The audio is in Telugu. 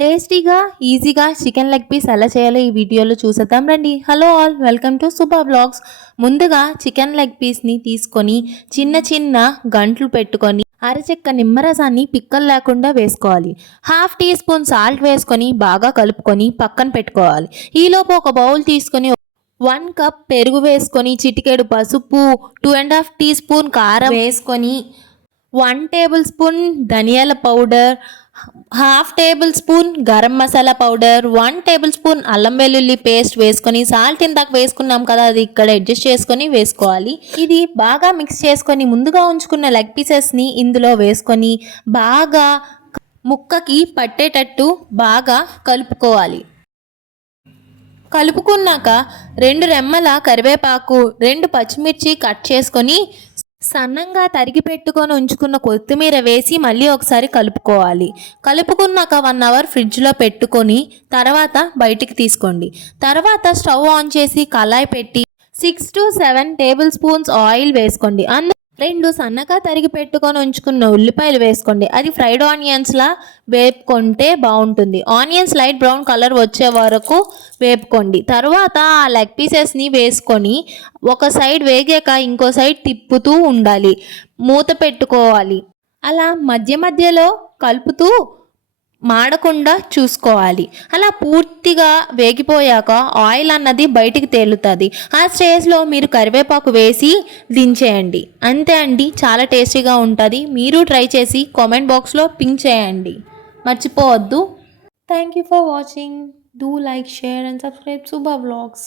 టేస్టీగా ఈజీగా చికెన్ లెగ్ పీస్ ఎలా చేయాలో ఈ వీడియోలో చూసేద్దాం రండి. Hello all, welcome to Subha vlogs. ముందుగా చికెన్ లెగ్ పీస్ని తీసుకొని చిన్న చిన్న గంట్లు పెట్టుకొని అరచెక్క నిమ్మరసాన్ని పిక్కలు లేకుండా వేసుకోవాలి. హాఫ్ టీ స్పూన్ సాల్ట్ వేసుకొని బాగా కలుపుకొని పక్కన పెట్టుకోవాలి. ఈలోపు ఒక బౌల్ తీసుకొని 1 కప్ పెరుగు వేసుకొని చిటికెడు పసుపు, 2.5 టీ స్పూన్ కారం వేసుకొని 1 టేబుల్ స్పూన్ ధనియాల powder, half table spoon garam masala powder, 1 table spoon అల్లం వెల్లుల్లి పేస్ట్ వేసుకొని సాల్ట్ ఇందాక వేసుకున్నాం కదా, అది ఇక్కడ అడ్జస్ట్ చేసుకొని వేసుకోవాలి. ఇది బాగా మిక్స్ చేసుకొని ముందుగా ఉంచుకున్న లెగ్ పీసెస్ని ఇందులో వేసుకొని బాగా ముక్కకి పట్టేటట్టు బాగా కలుపుకోవాలి. కలుపుకున్నాక 2 రెమ్మల కరివేపాకు, 2 పచ్చిమిర్చి కట్ చేసుకొని సన్నంగా తరిగి పెట్టుకొని ఉంచుకున్న కొత్తిమీర వేసి మళ్ళీ ఒకసారి కలుపుకోవాలి. కలుపుకున్నాక 1 అవర్ ఫ్రిడ్జ్లో పెట్టుకొని తర్వాత బయటికి తీసుకోండి. తర్వాత స్టవ్ ఆన్ చేసి కళాయి పెట్టి 6 to 7 టేబుల్ స్పూన్స్ ఆయిల్ వేసుకోండి. 2 సన్నగా తరిగి పెట్టుకొని ఉంచుకున్న ఉల్లిపాయలు వేసుకోండి. అది ఫ్రైడ్ ఆనియన్స్లా వేపుకుంటే బాగుంటుంది. ఆనియన్స్ లైట్ బ్రౌన్ కలర్ వచ్చే వరకు వేపుకోండి. తర్వాత ఆ లెగ్ పీసెస్ని వేసుకొని ఒక సైడ్ వేగాక ఇంకో సైడ్ తిప్పుతూ ఉండాలి. మూత పెట్టుకోవాలి. అలా మధ్య మధ్యలో కలుపుతూ మాడకుండా చూసుకోవాలి. అలా పూర్తిగా వేగిపోయాక ఆయిల్ అన్నది బయటికి తేలుతుంది. ఆ స్టేజ్లో మీరు కరివేపాకు వేసి దించేయండి. అంతే అండి, చాలా టేస్టీగా ఉంటుంది. మీరు ట్రై చేసి కామెంట్ బాక్స్లో పింక్ చేయండి, మర్చిపోవద్దు. Thank you for watching. Do like, share and subscribe Subha vlogs.